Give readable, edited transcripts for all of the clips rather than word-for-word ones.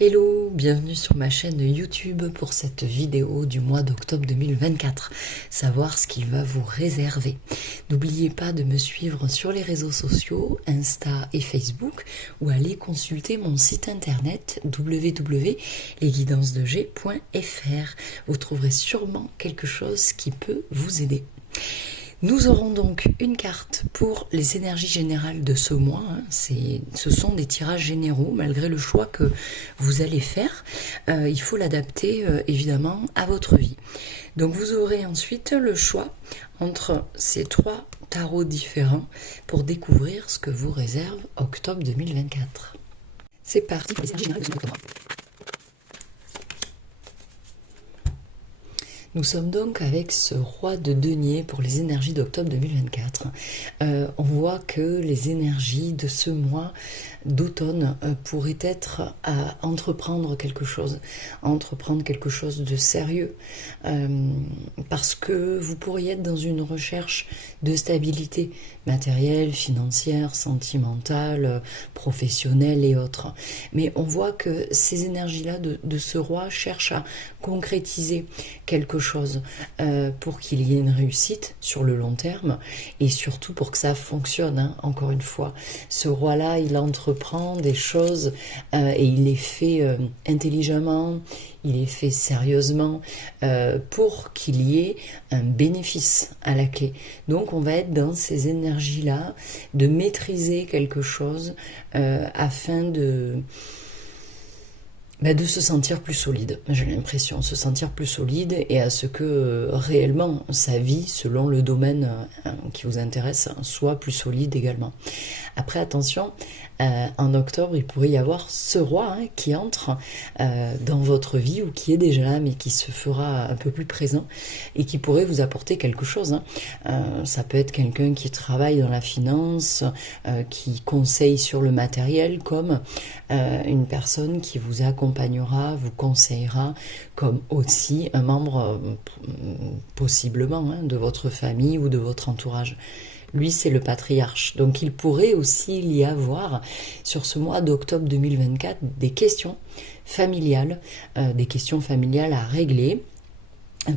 Hello, bienvenue sur ma chaîne YouTube pour cette vidéo du mois d'octobre 2024, savoir ce qu'il va vous réserver. N'oubliez pas de me suivre sur les réseaux sociaux, Insta et Facebook, ou aller consulter mon site internet www.lesguidancesdeg.fr. Vous trouverez sûrement quelque chose qui peut vous aider. Nous aurons donc une carte pour les énergies générales de ce mois. Ce sont des tirages généraux, malgré le choix que vous allez faire. Il faut l'adapter évidemment à votre vie. Donc vous aurez ensuite le choix entre ces trois tarots différents pour découvrir ce que vous réserve octobre 2024. C'est parti pour les énergies générales de ce mois d'octobre. Nous sommes donc avec ce roi de denier pour les énergies d'octobre 2024. On voit que les énergies de ce mois d'automne pourraient être à entreprendre quelque chose de sérieux, parce que vous pourriez être dans une recherche de stabilité matérielle, financière, sentimentale, professionnelle et autres. Mais on voit que ces énergies-là de ce roi cherchent à concrétiser quelque chose pour qu'il y ait une réussite sur le long terme et surtout pour que ça fonctionne, encore une fois. Ce roi-là, il entreprend des choses et il les fait intelligemment, il est fait sérieusement pour qu'il y ait un bénéfice à la clé. Donc on va être dans ces énergies-là de maîtriser quelque chose afin de se sentir plus solide, j'ai l'impression, se sentir plus solide et à ce que réellement sa vie, selon le domaine qui vous intéresse, soit plus solide également. Après, attention, en octobre, il pourrait y avoir ce roi qui entre dans votre vie ou qui est déjà là, mais qui se fera un peu plus présent et qui pourrait vous apporter quelque chose. Ça peut être quelqu'un qui travaille dans la finance, qui conseille sur le matériel, comme une personne qui vous accompagnera, vous conseillera, comme aussi un membre possiblement de votre famille ou de votre entourage. Lui, c'est le patriarche. Donc, il pourrait aussi y avoir, sur ce mois d'octobre 2024, des questions familiales à régler,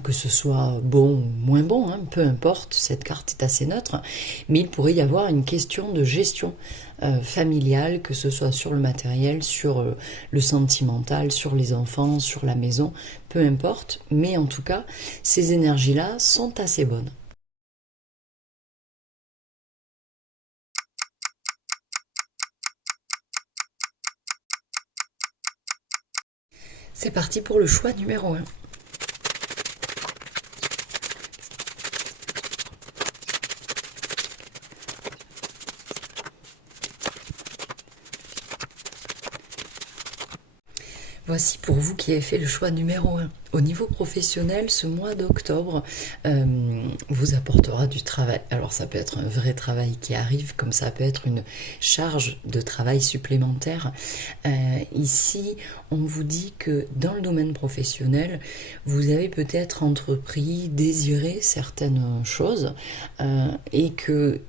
que ce soit bon ou moins bon, peu importe, cette carte est assez neutre, mais il pourrait y avoir une question de gestion familiale, que ce soit sur le matériel, sur le sentimental, sur les enfants, sur la maison, peu importe, mais en tout cas, ces énergies-là sont assez bonnes. C'est parti pour le choix numéro 1. Voici pour vous qui avez fait le choix numéro 1. Au niveau professionnel, ce mois d'octobre vous apportera du travail. Alors ça peut être un vrai travail qui arrive, comme ça peut être une charge de travail supplémentaire. Ici, on vous dit que dans le domaine professionnel, vous avez peut-être entrepris, désiré certaines choses et que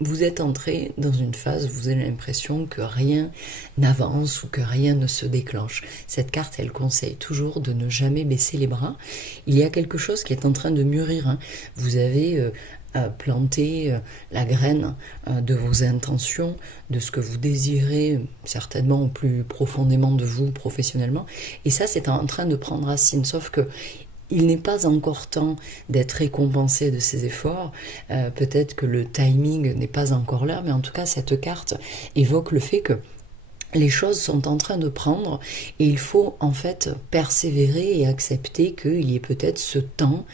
vous êtes entré dans une phase où vous avez l'impression que rien n'avance ou que rien ne se déclenche. Cette carte, elle conseille toujours de ne jamais baisser les bras. Il y a quelque chose qui est en train de mûrir. Vous avez planté la graine de vos intentions, de ce que vous désirez certainement au plus profondément de vous professionnellement. Et ça, c'est en train de prendre racine. Sauf que il n'est pas encore temps d'être récompensé de ses efforts. Peut-être que le timing n'est pas encore là, mais en tout cas, cette carte évoque le fait que les choses sont en train de prendre et il faut en fait persévérer et accepter qu'il y ait peut-être ce temps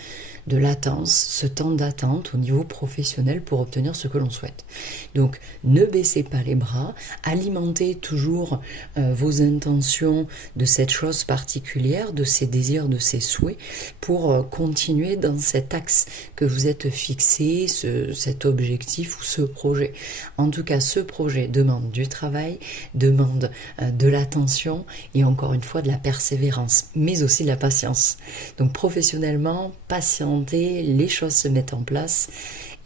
de latence, ce temps d'attente au niveau professionnel pour obtenir ce que l'on souhaite. Donc ne baissez pas les bras, alimentez toujours vos intentions de cette chose particulière, de ces désirs, de ces souhaits, pour continuer dans cet axe que vous êtes fixé, cet objectif ou ce projet. En tout cas, ce projet demande du travail, demande de l'attention et encore une fois de la persévérance, mais aussi de la patience. Donc professionnellement, patientez, les choses se mettent en place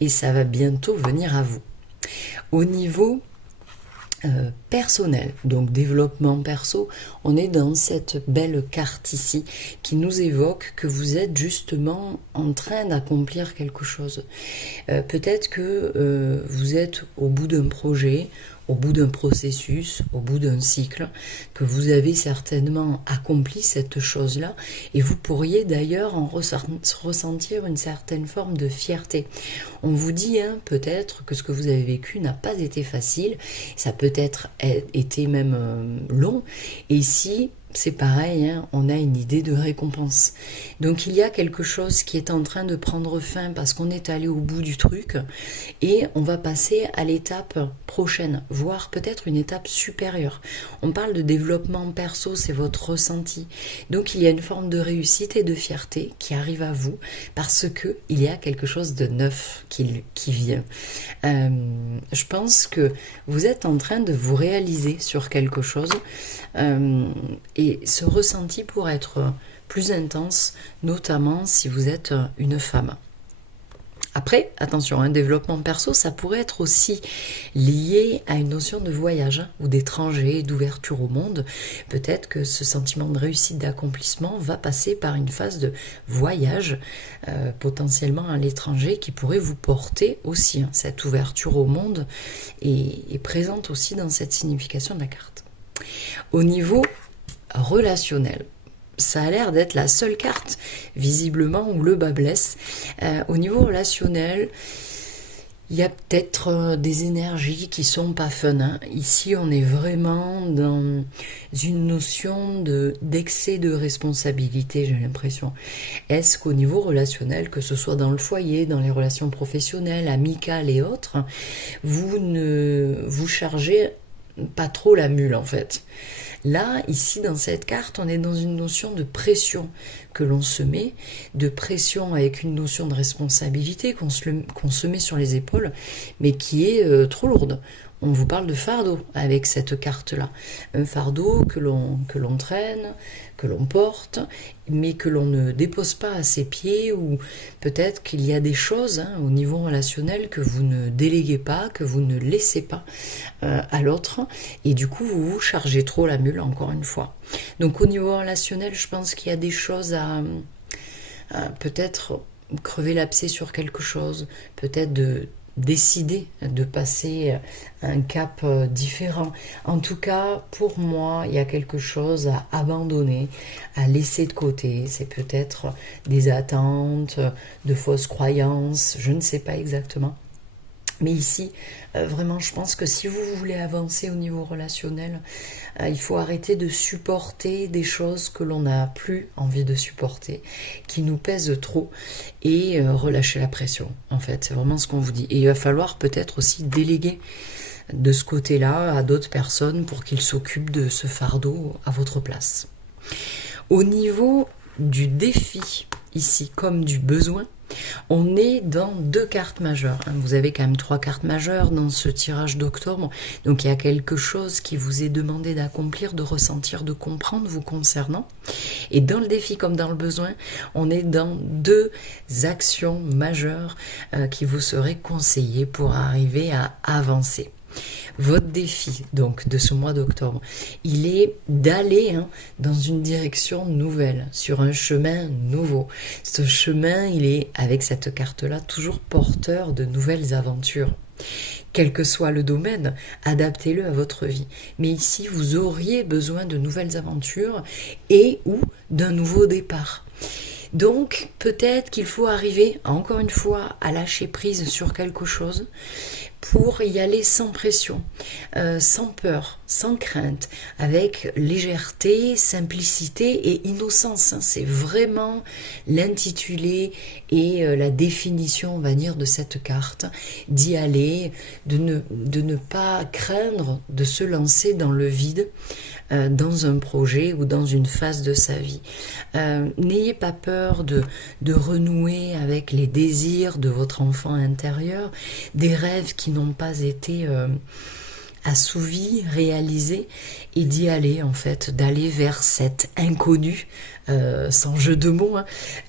et ça va bientôt venir à vous. Au niveau personnel, donc développement perso, on est dans cette belle carte ici qui nous évoque que vous êtes justement en train d'accomplir quelque chose. Peut-être que vous êtes au bout d'un projet, au bout d'un processus, au bout d'un cycle, que vous avez certainement accompli cette chose-là, et vous pourriez d'ailleurs en ressentir une certaine forme de fierté. On vous dit peut-être que ce que vous avez vécu n'a pas été facile, ça peut-être été même long, et ici, c'est pareil, on a une idée de récompense. Donc il y a quelque chose qui est en train de prendre fin parce qu'on est allé au bout du truc et on va passer à l'étape prochaine, voire peut-être une étape supérieure. On parle de développement perso, c'est votre ressenti. Donc il y a une forme de réussite et de fierté qui arrive à vous parce que il y a quelque chose de neuf qui vient. Je pense que vous êtes en train de vous réaliser sur quelque chose et ce ressenti pourrait être plus intense, notamment si vous êtes une femme. Après, attention, un développement perso, ça pourrait être aussi lié à une notion de voyage ou d'étranger, d'ouverture au monde. Peut-être que ce sentiment de réussite, d'accomplissement va passer par une phase de voyage, potentiellement à l'étranger, qui pourrait vous porter aussi. Cette ouverture au monde est présente aussi dans cette signification de la carte. Au niveau relationnel, ça a l'air d'être la seule carte, visiblement, où le bas blesse. Au niveau relationnel, il y a peut-être des énergies qui sont pas fun. Ici, on est vraiment dans une notion d'excès de responsabilité, j'ai l'impression. Est-ce qu'au niveau relationnel, que ce soit dans le foyer, dans les relations professionnelles, amicales et autres, vous ne vous chargez pas trop la mule, en fait? Là, ici, dans cette carte, on est dans une notion de pression que l'on se met, de pression avec une notion de responsabilité qu'on se met sur les épaules, mais qui est trop lourde. On vous parle de fardeau avec cette carte-là. Un fardeau que l'on traîne, que l'on porte, mais que l'on ne dépose pas à ses pieds, ou peut-être qu'il y a des choses au niveau relationnel que vous ne déléguez pas, que vous ne laissez pas à l'autre, et du coup vous vous chargez trop la mule, encore une fois. Donc au niveau relationnel, je pense qu'il y a des choses à peut-être crever l'abcès sur quelque chose, peut-être de décider de passer un cap différent. En tout cas, pour moi, il y a quelque chose à abandonner, à laisser de côté. C'est peut-être des attentes, de fausses croyances, je ne sais pas exactement. Mais ici, vraiment, je pense que si vous voulez avancer au niveau relationnel, il faut arrêter de supporter des choses que l'on n'a plus envie de supporter, qui nous pèsent trop, et relâcher la pression, en fait. C'est vraiment ce qu'on vous dit. Et il va falloir peut-être aussi déléguer de ce côté-là à d'autres personnes pour qu'ils s'occupent de ce fardeau à votre place. Au niveau du défi, ici, comme du besoin, on est dans 2 cartes majeures. Vous avez quand même 3 cartes majeures dans ce tirage d'octobre. Donc il y a quelque chose qui vous est demandé d'accomplir, de ressentir, de comprendre vous concernant. Et dans le défi comme dans le besoin, on est dans 2 actions majeures qui vous seraient conseillées pour arriver à avancer. Votre défi donc de ce mois d'octobre, il est d'aller dans une direction nouvelle, sur un chemin nouveau. Ce chemin, il est, avec cette carte-là, toujours porteur de nouvelles aventures. Quel que soit le domaine, adaptez-le à votre vie. Mais ici, vous auriez besoin de nouvelles aventures et ou d'un nouveau départ. Donc, peut-être qu'il faut arriver, encore une fois, à lâcher prise sur quelque chose pour y aller sans pression, sans peur, sans crainte, avec légèreté, simplicité et innocence. C'est vraiment l'intitulé et la définition, on va dire, de cette carte, d'y aller, de ne pas craindre de se lancer dans le vide, dans un projet ou dans une phase de sa vie. N'ayez pas peur de renouer avec les désirs de votre enfant intérieur, des rêves qui n'ont pas été assouvis, réalisés, et d'y aller en fait, d'aller vers cet inconnu, sans jeu de mots,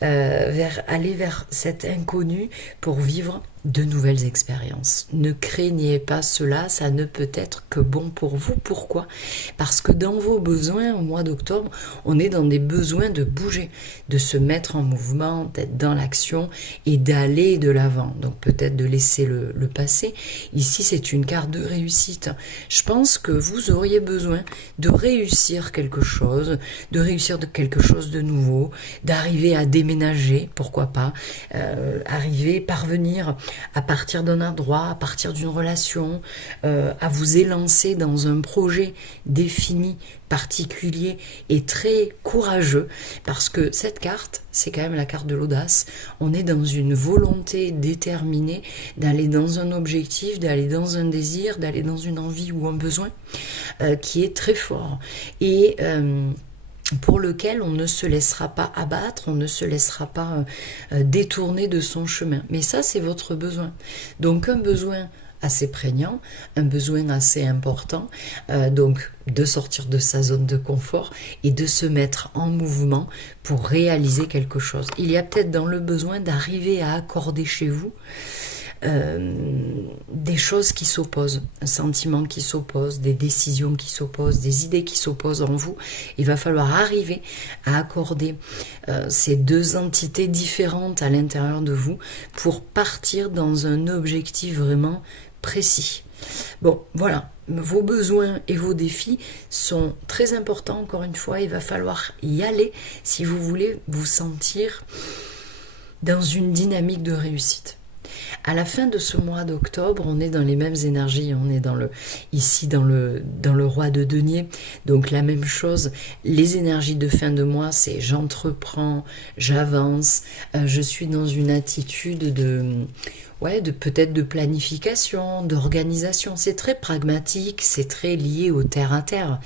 aller vers cet inconnu pour vivre de nouvelles expériences. Ne craignez pas cela, ça ne peut être que bon pour vous. Pourquoi? Parce que dans vos besoins, au mois d'octobre, on est dans des besoins de bouger, de se mettre en mouvement, d'être dans l'action et d'aller de l'avant. Donc peut-être de laisser le passé. Ici, c'est une carte de réussite. Je pense que vous auriez besoin de réussir quelque chose, de réussir de quelque chose de nouveau, d'arriver à déménager, pourquoi pas, parvenir à partir d'un endroit, à partir d'une relation, à vous élancer dans un projet défini, particulier et très courageux, parce que cette carte, c'est quand même la carte de l'audace. On est dans une volonté déterminée d'aller dans un objectif, d'aller dans un désir, d'aller dans une envie ou un besoin qui est très fort. Et pour lequel on ne se laissera pas abattre, on ne se laissera pas détourner de son chemin. Mais ça, c'est votre besoin. Donc un besoin assez prégnant, un besoin assez important, donc de sortir de sa zone de confort et de se mettre en mouvement pour réaliser quelque chose. Il y a peut-être dans le besoin d'arriver à accorder chez vous des choses qui s'opposent, un sentiment qui s'oppose, des décisions qui s'opposent, des idées qui s'opposent en vous. Il va falloir arriver à accorder ces deux entités différentes à l'intérieur de vous pour partir dans un objectif vraiment précis. Bon, voilà, vos besoins et vos défis sont très importants, encore une fois, il va falloir y aller si vous voulez vous sentir dans une dynamique de réussite. À la fin de ce mois d'octobre, on est dans les mêmes énergies, on est ici dans le roi de denier, donc la même chose. Les énergies de fin de mois, c'est j'entreprends, j'avance, je suis dans une attitude peut-être de planification, d'organisation. C'est très pragmatique, c'est très lié au terre à terre.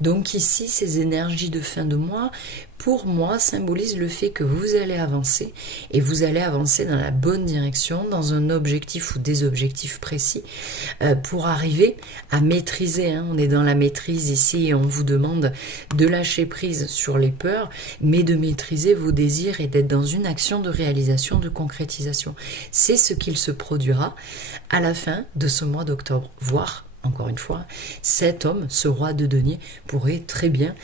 Donc ici, ces énergies de fin de mois, pour moi, symbolisent le fait que vous allez avancer et vous allez avancer dans la bonne direction, dans un objectif ou des objectifs précis pour arriver à maîtriser. On est dans la maîtrise ici et on vous demande de lâcher prise sur les peurs, mais de maîtriser vos désirs et d'être dans une action de réalisation, de concrétisation. C'est ce qu'il se produira à la fin de ce mois d'octobre, voire encore une fois, cet homme, ce roi de denier, pourrait très bien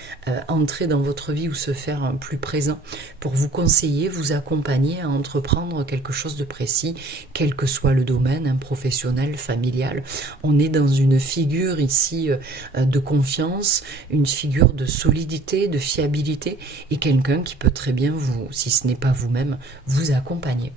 entrer dans votre vie ou se faire plus présent pour vous conseiller, vous accompagner à entreprendre quelque chose de précis, quel que soit le domaine, professionnel, familial. On est dans une figure ici de confiance, une figure de solidité, de fiabilité et quelqu'un qui peut très bien vous, si ce n'est pas vous-même, vous accompagner.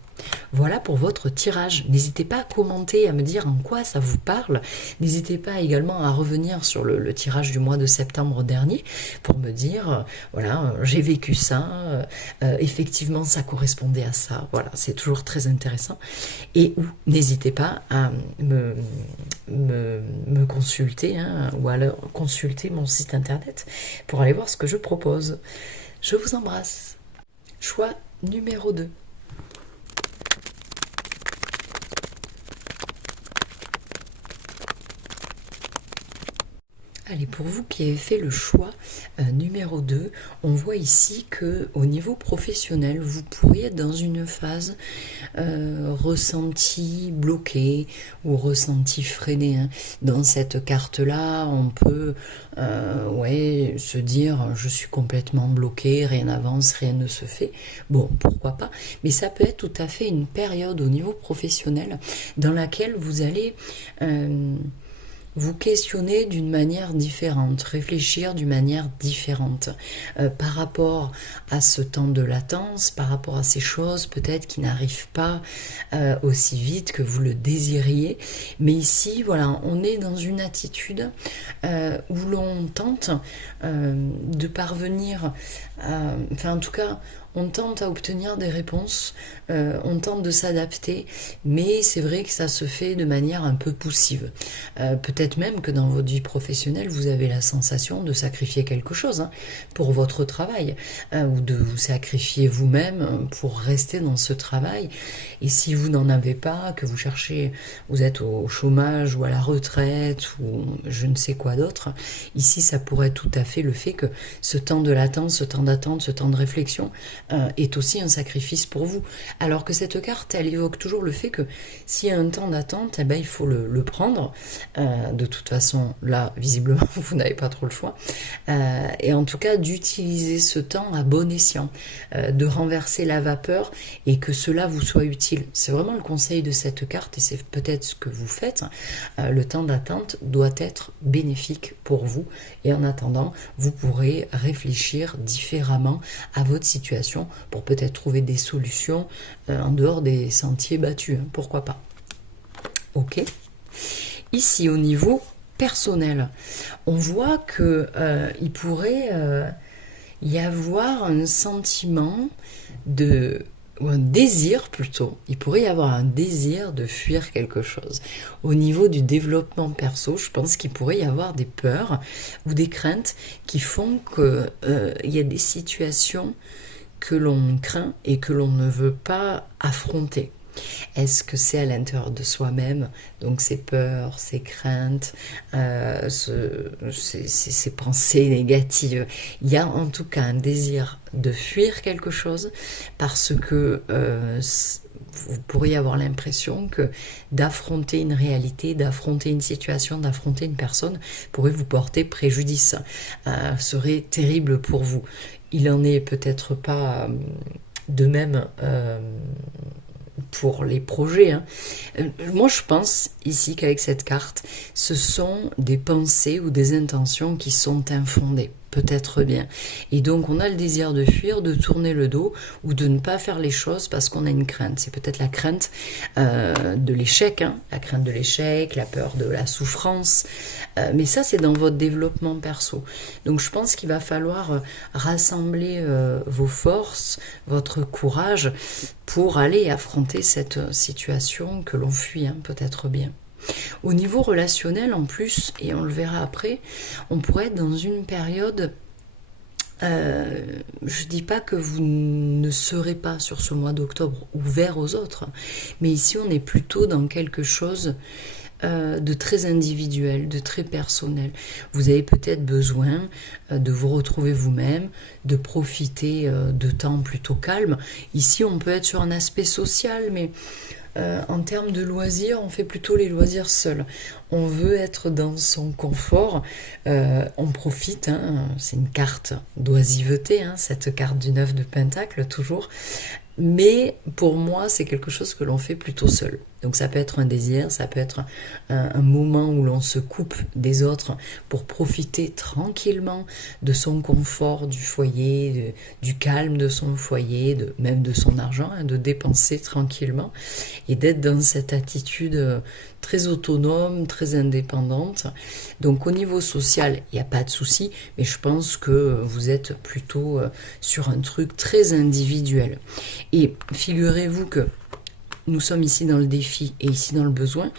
Voilà pour votre tirage. N'hésitez pas à commenter, à me dire en quoi ça vous parle. N'hésitez pas également à revenir sur le tirage du mois de septembre dernier pour me dire, voilà, j'ai vécu ça, effectivement ça correspondait à ça. Voilà, c'est toujours très intéressant. Et n'hésitez pas à me consulter ou alors consulter mon site internet pour aller voir ce que je propose. Je vous embrasse. Choix numéro 2. Allez, pour vous qui avez fait le choix numéro 2, on voit ici que au niveau professionnel, vous pourriez être dans une phase ressenti bloqué ou ressenti freiné. Dans cette carte-là, on peut se dire je suis complètement bloqué, rien n'avance, rien ne se fait. Bon, pourquoi pas, mais ça peut être tout à fait une période au niveau professionnel dans laquelle vous allez vous questionner d'une manière différente, réfléchir d'une manière différente par rapport à ce temps de latence, par rapport à ces choses peut-être qui n'arrivent pas aussi vite que vous le désiriez. Mais ici, voilà, on est dans une attitude où l'on tente de parvenir, en tout cas, on tente à obtenir des réponses, on tente de s'adapter, mais c'est vrai que ça se fait de manière un peu poussive. Peut-être même que dans votre vie professionnelle, vous avez la sensation de sacrifier quelque chose pour votre travail, ou de vous sacrifier vous-même pour rester dans ce travail. Et si vous n'en avez pas, que vous cherchez, vous êtes au chômage ou à la retraite, ou je ne sais quoi d'autre, ici ça pourrait être tout à fait le fait que ce temps de latence, ce temps d'attente, ce temps de réflexion, est aussi un sacrifice pour vous. Alors que cette carte, elle évoque toujours le fait que s'il y a un temps d'attente, eh ben, il faut le prendre. De toute façon, là, visiblement, vous n'avez pas trop le choix. Et en tout cas, d'utiliser ce temps à bon escient, de renverser la vapeur et que cela vous soit utile. C'est vraiment le conseil de cette carte et c'est peut-être ce que vous faites. Le temps d'attente doit être bénéfique pour vous et en attendant, vous pourrez réfléchir différemment à votre situation pour peut-être trouver des solutions en dehors des sentiers battus. Hein, pourquoi pas. Ok. Ici, au niveau personnel, on voit que il pourrait y avoir un sentiment ou un désir plutôt, il pourrait y avoir un désir de fuir quelque chose. Au niveau du développement perso, je pense qu'il pourrait y avoir des peurs ou des craintes qui font qu'il y a des situations que l'on craint et que l'on ne veut pas affronter. Est-ce que c'est à l'intérieur de soi-même, donc ces peurs, ces craintes, ces pensées négatives? Il y a en tout cas un désir de fuir quelque chose parce que vous pourriez avoir l'impression que d'affronter une réalité, d'affronter une situation, d'affronter une personne pourrait vous porter préjudice, serait terrible pour vous. Il en est peut-être pas de même pour les projets. Hein. Moi, je pense ici qu'avec cette carte, ce sont des pensées ou des intentions qui sont infondées. Peut-être bien. Et donc, on a le désir de fuir, de tourner le dos ou de ne pas faire les choses parce qu'on a une crainte. C'est peut-être la crainte de l'échec, hein, la crainte de l'échec, la peur de la souffrance. Mais ça, c'est dans votre développement perso. Donc, je pense qu'il va falloir rassembler vos forces, votre courage pour aller affronter cette situation que l'on fuit, hein, peut-être bien. Au niveau relationnel, en plus, et on le verra après, on pourrait être dans une période, je dis pas que vous ne serez pas sur ce mois d'octobre ouvert aux autres, mais ici on est plutôt dans quelque chose de très individuel, de très personnel. Vous avez peut-être besoin de vous retrouver vous-même, de profiter de temps plutôt calme. Ici on peut être sur un aspect social, mais en termes de loisirs, on fait plutôt les loisirs seuls. On veut être dans son confort, on profite, hein, c'est une carte d'oisiveté, hein, cette carte du 9 de Pentacle toujours, mais pour moi c'est quelque chose que l'on fait plutôt seul. Donc ça peut être un désir, ça peut être un moment où l'on se coupe des autres pour profiter tranquillement de son confort du foyer, du calme de son foyer, même de son argent, hein, de dépenser tranquillement et d'être dans cette attitude très autonome, très indépendante. Donc au niveau social, il n'y a pas de souci, mais je pense que vous êtes plutôt sur un truc très individuel. Et figurez-vous que nous sommes ici dans le défi et ici dans le besoin.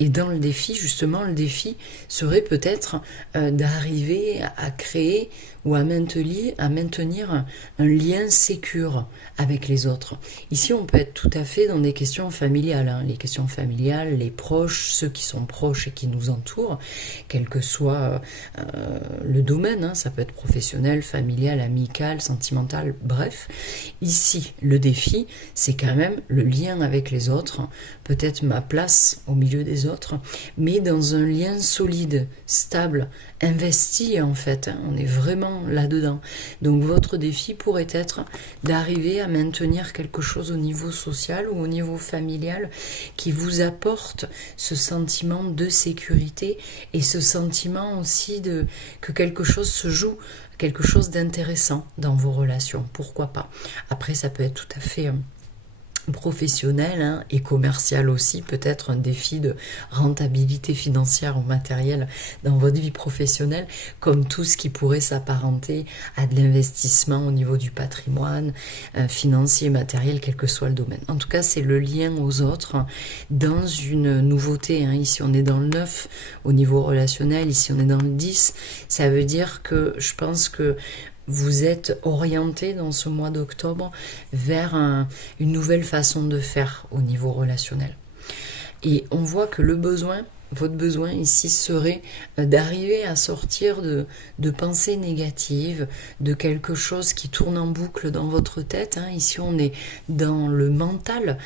Et dans le défi, justement, le défi serait peut-être d'arriver à créer ou à maintenir un lien sécure avec les autres. Ici, on peut être tout à fait dans des questions familiales. Hein. Les questions familiales, les proches, ceux qui sont proches et qui nous entourent, quel que soit le domaine, hein, ça peut être professionnel, familial, amical, sentimental, bref. Ici, le défi, c'est quand même le lien avec les autres, peut-être ma place au milieu des autres, mais dans un lien solide, stable, investi en fait, hein, on est vraiment là-dedans. Donc votre défi pourrait être d'arriver à maintenir quelque chose au niveau social ou au niveau familial qui vous apporte ce sentiment de sécurité et ce sentiment aussi que quelque chose se joue, quelque chose d'intéressant dans vos relations, pourquoi pas. Après ça peut être tout à fait professionnel, hein, et commercial aussi, peut-être un défi de rentabilité financière ou matérielle dans votre vie professionnelle, comme tout ce qui pourrait s'apparenter à de l'investissement au niveau du patrimoine financier, matériel, quel que soit le domaine. En tout cas, c'est le lien aux autres dans une nouveauté. Hein. Ici, on est dans le 9 au niveau relationnel, ici, on est dans le 10. Ça veut dire que je pense que vous êtes orienté dans ce mois d'octobre vers une nouvelle façon de faire au niveau relationnel. Et on voit que le besoin votre besoin ici serait d'arriver à sortir de pensées négatives, de quelque chose qui tourne en boucle dans votre tête. Hein. Ici, on est dans le mental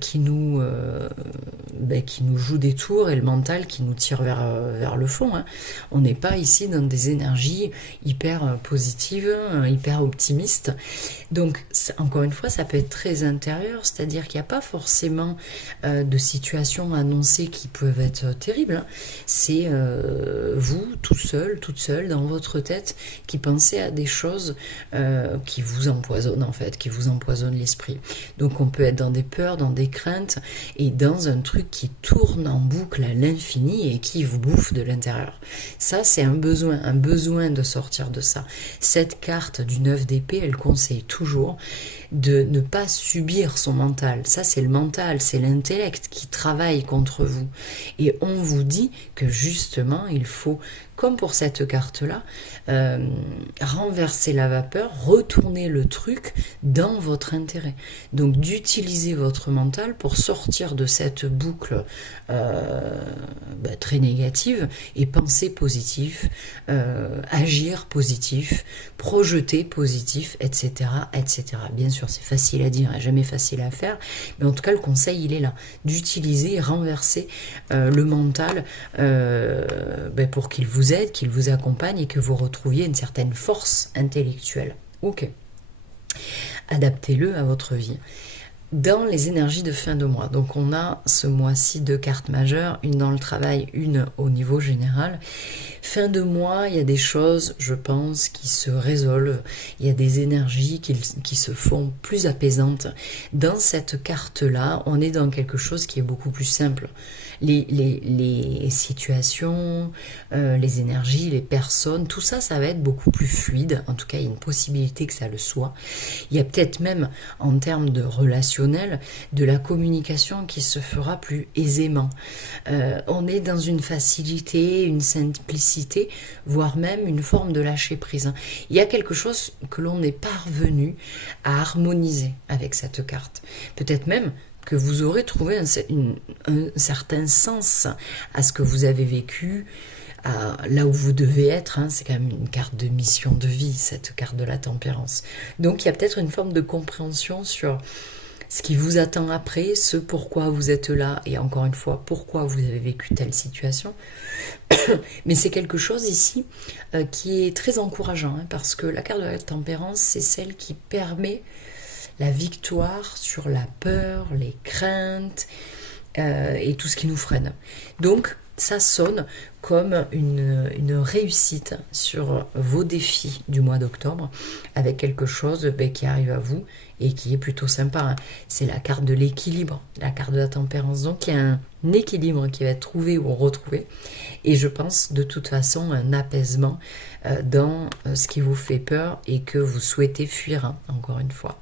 qui nous joue des tours et le mental qui nous tire vers le fond. Hein. On n'est pas ici dans des énergies hyper positives, hyper optimistes. Donc, encore une fois, ça peut être très intérieur, c'est-à-dire qu'il n'y a pas forcément de situations annoncées qui peuvent être terribles. Hein. C'est vous, tout seul, toute seule, dans votre tête, qui pensez à des choses qui vous empoisonnent en fait, qui vous empoisonnent l'esprit. Donc on peut être dans des peurs, dans des craintes, et dans un truc qui tourne en boucle à l'infini et qui vous bouffe de l'intérieur. Ça, c'est un besoin de sortir de ça. Cette carte du 9 d'épée, elle conseille toujours de ne pas subir son mental. Ça, c'est le mental, c'est l'intellect qui travaille contre vous. Et on vous dit que justement, il faut, comme pour cette carte-là, renverser la vapeur, retourner le truc dans votre intérêt. Donc d'utiliser votre mental pour sortir de cette boucle très négative et penser positif, agir positif, projeter positif, etc., etc. Bien sûr, c'est facile à dire et jamais facile à faire, mais en tout cas, le conseil, il est là, d'utiliser et renverser le mental pour qu'il vous aide, qu'il vous accompagne et que vous retrouviez une certaine force intellectuelle. Ok. Adaptez-le à votre vie. Dans les énergies de fin de mois, donc on a ce mois-ci 2 cartes majeures, une dans le travail, une au niveau général. Fin de mois, il y a des choses, je pense, qui se résolvent, il y a des énergies qui se font plus apaisantes. Dans cette carte-là, on est dans quelque chose qui est beaucoup plus simple. Les situations, les énergies, les personnes, tout ça, ça va être beaucoup plus fluide. En tout cas, il y a une possibilité que ça le soit. Il y a peut-être même, en termes de relationnel, de la communication qui se fera plus aisément. On est dans une facilité, une simplicité, voire même une forme de lâcher prise. Il y a quelque chose que l'on n'est pas parvenu à harmoniser avec cette carte. Peut-être même que vous aurez trouvé un certain sens à ce que vous avez vécu, là où vous devez être. Hein. C'est quand même une carte de mission de vie, cette carte de la tempérance. Donc il y a peut-être une forme de compréhension sur ce qui vous attend après, ce pourquoi vous êtes là, et encore une fois, pourquoi vous avez vécu telle situation. Mais c'est quelque chose ici qui est très encourageant, hein, parce que la carte de la tempérance, c'est celle qui permet la victoire sur la peur, les craintes et tout ce qui nous freine. Donc, ça sonne comme une réussite sur vos défis du mois d'octobre, avec quelque chose qui arrive à vous et qui est plutôt sympa. Hein. C'est la carte de l'équilibre, la carte de la tempérance. Donc, il y a un équilibre qui va être trouvé ou retrouvé. Et je pense de toute façon un apaisement dans ce qui vous fait peur et que vous souhaitez fuir, hein, encore une fois.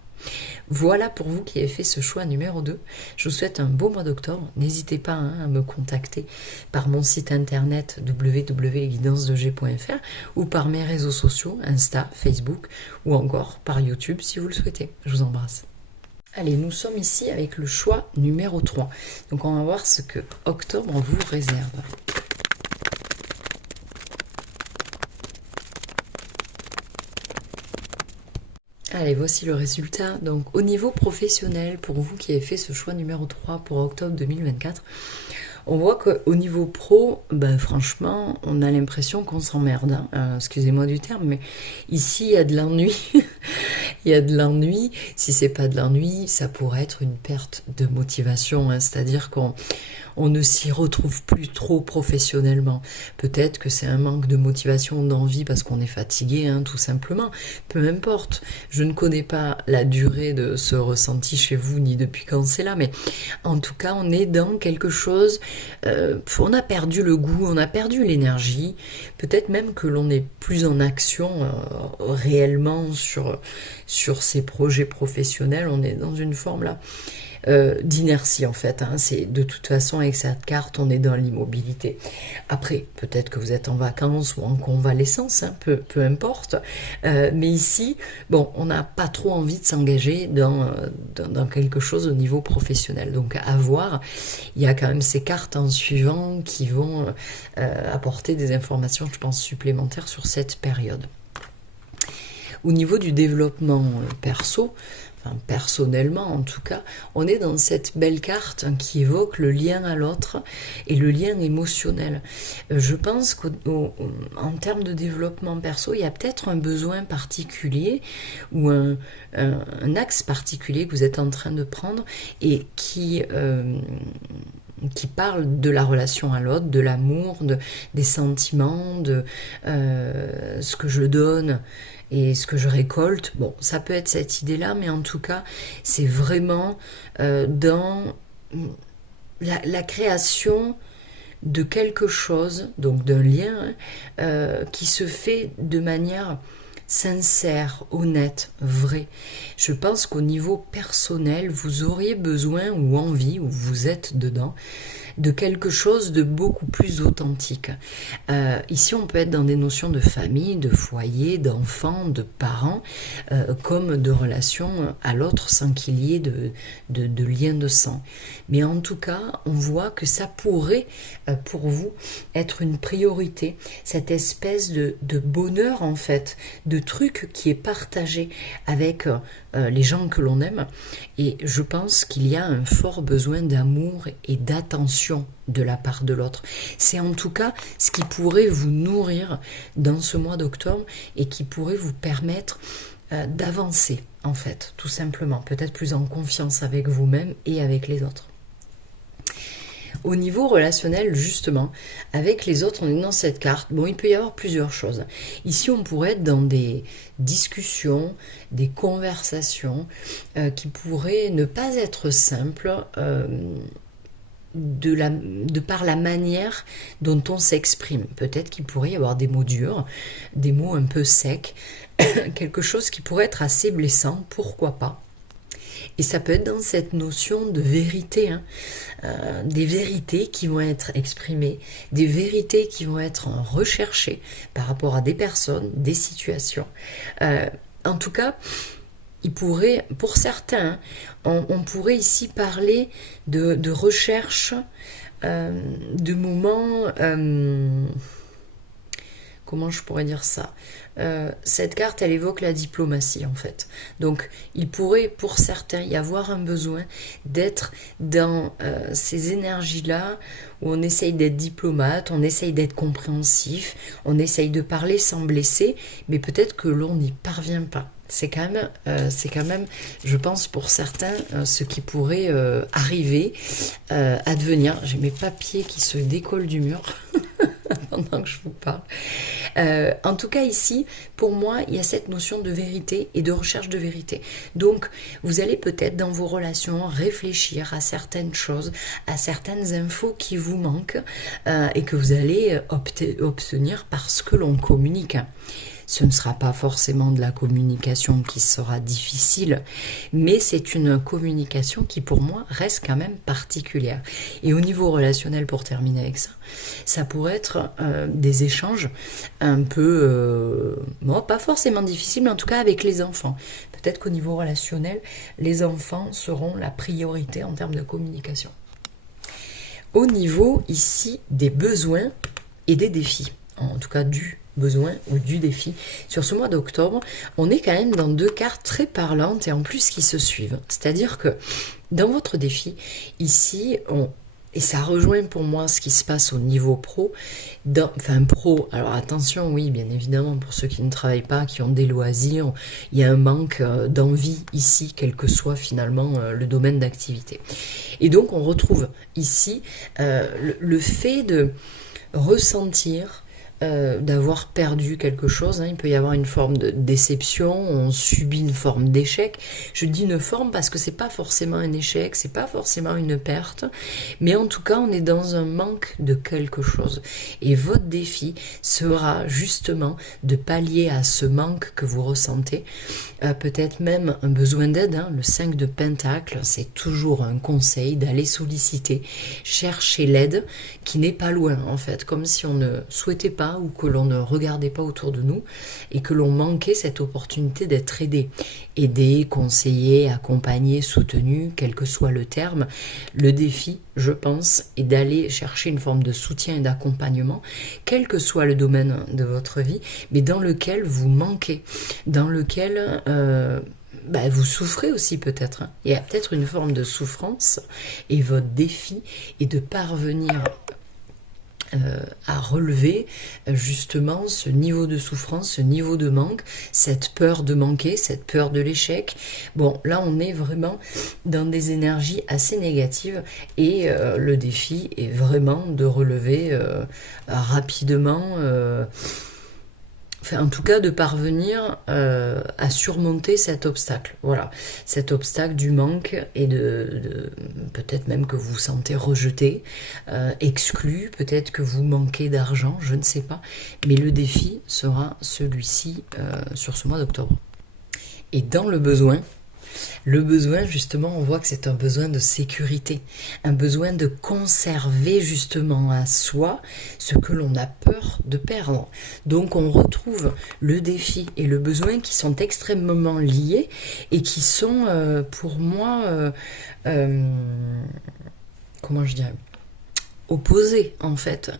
Voilà pour vous qui avez fait ce choix numéro 2. Je vous souhaite un beau mois d'octobre. N'hésitez pas à me contacter par mon site internet www.lesguidancesdeg.fr ou par mes réseaux sociaux, Insta, Facebook ou encore par YouTube si vous le souhaitez. Je vous embrasse. Allez, nous sommes ici avec le choix numéro 3. Donc on va voir ce que octobre vous réserve. Allez, voici le résultat. Donc, au niveau professionnel, pour vous qui avez fait ce choix numéro 3 pour octobre 2024, on voit qu'au niveau pro, franchement, on a l'impression qu'on s'emmerde. Hein. Excusez-moi du terme, mais ici, il y a de l'ennui. Il y a de l'ennui. Si c'est pas de l'ennui, ça pourrait être une perte de motivation. Hein. C'est-à-dire qu'on ne s'y retrouve plus trop professionnellement. Peut-être que c'est un manque de motivation, d'envie, parce qu'on est fatigué, hein, tout simplement. Peu importe. Je ne connais pas la durée de ce ressenti chez vous, ni depuis quand c'est là, mais en tout cas, on est dans quelque chose... on a perdu le goût, on a perdu l'énergie. Peut-être même que l'on n'est plus en action réellement sur sur ces projets professionnels, on est dans une forme là d'inertie en fait, hein. C'est de toute façon avec cette carte on est dans l'immobilité. Après peut-être que vous êtes en vacances ou en convalescence, hein, peu importe, mais ici bon, on n'a pas trop envie de s'engager dans quelque chose au niveau professionnel, donc à voir. Il y a quand même ces cartes en suivant qui vont apporter des informations, je pense, supplémentaires sur cette période. Au niveau du développement perso, enfin, personnellement en tout cas, on est dans cette belle carte qui évoque le lien à l'autre et le lien émotionnel. Je pense qu'en termes de développement perso, il y a peut-être un besoin particulier ou un axe particulier que vous êtes en train de prendre et qui parle de la relation à l'autre, de l'amour, des sentiments, de ce que je donne et ce que je récolte. Bon, ça peut être cette idée-là, mais en tout cas, c'est vraiment dans la création de quelque chose, donc d'un lien, qui se fait de manière sincère, honnête, vrai. Je pense qu'au niveau personnel, vous auriez besoin ou envie, ou vous êtes dedans, de quelque chose de beaucoup plus authentique. Ici, on peut être dans des notions de famille, de foyer, d'enfants, de parents, comme de relations à l'autre sans qu'il y ait de lien de sang. Mais en tout cas, on voit que ça pourrait, pour vous, être une priorité, cette espèce de bonheur, en fait, de truc qui est partagé avec les gens que l'on aime. Et je pense qu'il y a un fort besoin d'amour et d'attention de la part de l'autre. C'est en tout cas ce qui pourrait vous nourrir dans ce mois d'octobre et qui pourrait vous permettre d'avancer, en fait, tout simplement. Peut-être plus en confiance avec vous-même et avec les autres. Au niveau relationnel, justement, avec les autres, on est dans cette carte. Bon, il peut y avoir plusieurs choses. Ici, on pourrait être dans des discussions, des conversations qui pourraient ne pas être simples de par la manière dont on s'exprime. Peut-être qu'il pourrait y avoir des mots durs, des mots un peu secs, quelque chose qui pourrait être assez blessant, pourquoi pas. Et ça peut être dans cette notion de vérité, hein. Des vérités qui vont être exprimées, des vérités qui vont être recherchées par rapport à des personnes, des situations. En tout cas, il pourrait, pour certains, on pourrait ici parler de recherche, de moments... comment je pourrais dire ça ? Cette carte, elle évoque la diplomatie, en fait. Donc, il pourrait, pour certains, y avoir un besoin d'être dans ces énergies-là, où on essaye d'être diplomate, on essaye d'être compréhensif, on essaye de parler sans blesser, mais peut-être que l'on n'y parvient pas. C'est quand même, je pense, pour certains, ce qui pourrait arriver, advenir. J'ai mes papiers qui se décollent du mur pendant que je vous parle. En tout cas, ici, pour moi, il y a cette notion de vérité et de recherche de vérité. Donc, vous allez peut-être dans vos relations réfléchir à certaines choses, à certaines infos qui vous manquent et que vous allez obtenir parce que l'on communique. Ce ne sera pas forcément de la communication qui sera difficile, mais c'est une communication qui, pour moi, reste quand même particulière. Et au niveau relationnel, pour terminer avec ça, ça pourrait être des échanges un peu, bon, pas forcément difficiles, mais en tout cas avec les enfants. Peut-être qu'au niveau relationnel, les enfants seront la priorité en termes de communication. Au niveau, ici, des besoins et des défis, en tout cas du besoin ou du défi. Sur ce mois d'octobre, on est quand même dans deux cartes très parlantes et en plus qui se suivent. C'est-à-dire que dans votre défi, ici, et ça rejoint pour moi ce qui se passe au niveau pro, pro, alors attention, oui, bien évidemment, pour ceux qui ne travaillent pas, qui ont des loisirs, il y a un manque d'envie ici, quel que soit finalement le domaine d'activité. Et donc, on retrouve ici le fait de ressentir d'avoir perdu quelque chose, hein. Il peut y avoir une forme de déception, on subit une forme d'échec. Je dis une forme parce que c'est pas forcément un échec, c'est pas forcément une perte, mais en tout cas on est dans un manque de quelque chose. Et votre défi sera justement de pallier à ce manque que vous ressentez, peut-être même un besoin d'aide, hein. Le 5 de Pentacle, c'est toujours un conseil d'aller solliciter, chercher l'aide qui n'est pas loin en fait, comme si on ne souhaitait pas ou que l'on ne regardait pas autour de nous et que l'on manquait cette opportunité d'être aidé. Aidé, conseillé, accompagné, soutenu, quel que soit le terme. Le défi, je pense, est d'aller chercher une forme de soutien et d'accompagnement, quel que soit le domaine de votre vie, mais dans lequel vous manquez, dans lequel vous souffrez aussi peut-être, hein. Il y a peut-être une forme de souffrance et votre défi est de parvenir à relever justement ce niveau de souffrance, ce niveau de manque, cette peur de manquer, cette peur de l'échec. Bon, là on est vraiment dans des énergies assez négatives et le défi est vraiment de relever rapidement, enfin, en tout cas de parvenir à surmonter cet obstacle. Voilà, cet obstacle du manque et de peut-être même que vous vous sentez rejeté, exclu, peut-être que vous manquez d'argent, je ne sais pas. Mais le défi sera celui-ci sur ce mois d'octobre. Et dans le besoin, justement, on voit que c'est un besoin de sécurité, un besoin de conserver justement à soi ce que l'on a peur de perdre. Donc on retrouve le défi et le besoin qui sont extrêmement liés et qui sont pour moi, comment je dirais, opposé en fait.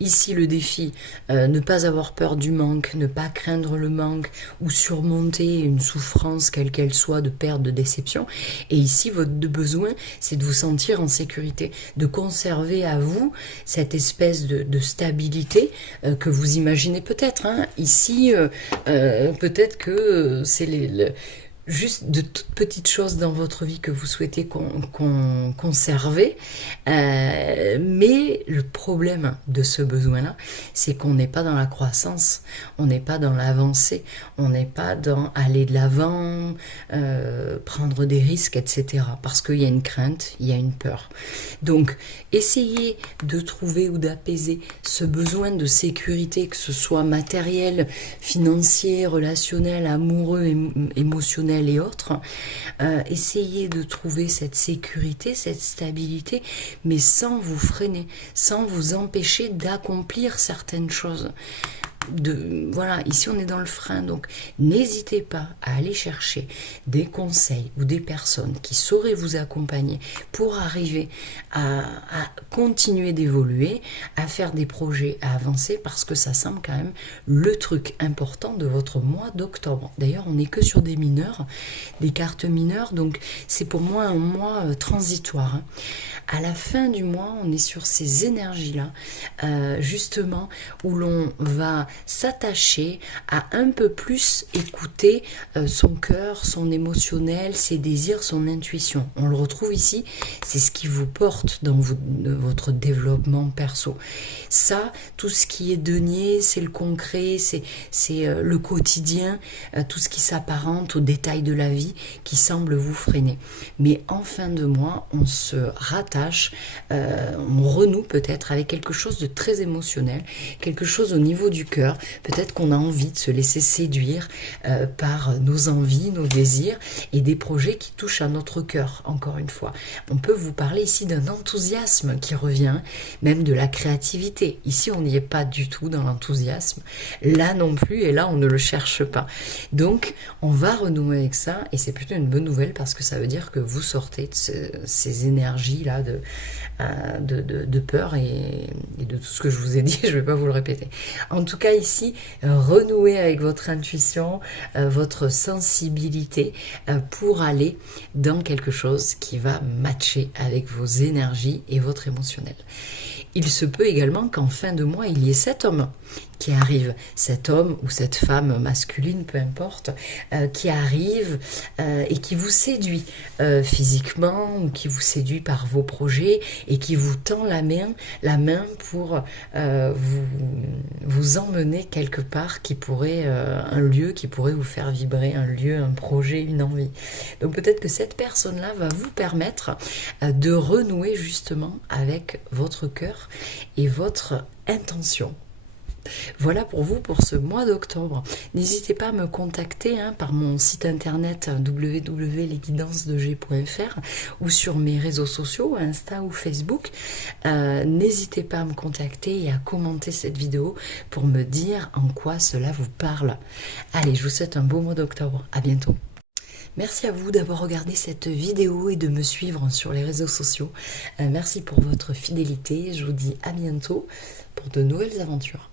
Ici le défi, ne pas avoir peur du manque, ne pas craindre le manque ou surmonter une souffrance quelle qu'elle soit de perte, de déception. Et ici votre besoin, c'est de vous sentir en sécurité, de conserver à vous cette espèce de stabilité que vous imaginez peut-être, hein. Ici, peut-être que c'est juste de toutes petites choses dans votre vie que vous souhaitez conserver. Mais le problème de ce besoin-là, c'est qu'on n'est pas dans la croissance, on n'est pas dans l'avancée, on n'est pas dans aller de l'avant, prendre des risques, etc. Parce qu'il y a une crainte, il y a une peur. Donc, essayez de trouver ou d'apaiser ce besoin de sécurité, que ce soit matériel, financier, relationnel, amoureux, émotionnel et autres. Essayez de trouver cette sécurité, cette stabilité, mais sans vous freiner, sans vous empêcher d'accomplir certaines choses. Voilà, ici on est dans le frein, donc n'hésitez pas à aller chercher des conseils ou des personnes qui sauraient vous accompagner pour arriver à continuer d'évoluer, à faire des projets, à avancer, parce que ça semble quand même le truc important de votre mois d'octobre. D'ailleurs, on n'est que sur des mineurs, des cartes mineures, donc c'est pour moi un mois transitoire, hein. À la fin du mois, on est sur ces énergies-là, justement, où l'on va s'attacher à un peu plus écouter son cœur, son émotionnel, ses désirs, son intuition. On le retrouve ici, c'est ce qui vous porte dans votre développement perso. Ça, tout ce qui est denier, c'est le concret, c'est le quotidien, tout ce qui s'apparente aux détails de la vie qui semble vous freiner. Mais en fin de mois, on se rattache, on renoue peut-être avec quelque chose de très émotionnel, quelque chose au niveau du cœur. Peut-être qu'on a envie de se laisser séduire par nos envies, nos désirs et des projets qui touchent à notre cœur, encore une fois. On peut vous parler ici d'un enthousiasme qui revient, même de la créativité. Ici, on n'y est pas du tout dans l'enthousiasme. Là non plus, et là, on ne le cherche pas. Donc, on va renouer avec ça, et c'est plutôt une bonne nouvelle parce que ça veut dire que vous sortez de ces énergies-là de peur et de tout ce que je vous ai dit, je ne vais pas vous le répéter. En tout cas, ici, renouez avec votre intuition, votre sensibilité pour aller dans quelque chose qui va matcher avec vos énergies et votre émotionnel. Il se peut également qu'en fin de mois, il y ait cet homme qui arrive, cet homme ou cette femme masculine, peu importe, qui arrive et qui vous séduit physiquement ou qui vous séduit par vos projets et qui vous tend la main pour vous emmener quelque part qui pourrait, un lieu qui pourrait vous faire vibrer, un lieu, un projet, une envie. Donc peut-être que cette personne-là va vous permettre de renouer justement avec votre cœur et votre intention. Voilà pour vous pour ce mois d'octobre. N'hésitez pas à me contacter par mon site internet www.lesguidancesdeg.fr ou sur mes réseaux sociaux, Insta ou Facebook. N'hésitez pas à me contacter et à commenter cette vidéo pour me dire en quoi cela vous parle. Allez, je vous souhaite un beau mois d'octobre. À bientôt. Merci à vous d'avoir regardé cette vidéo et de me suivre sur les réseaux sociaux. Merci pour votre fidélité. Je vous dis à bientôt pour de nouvelles aventures.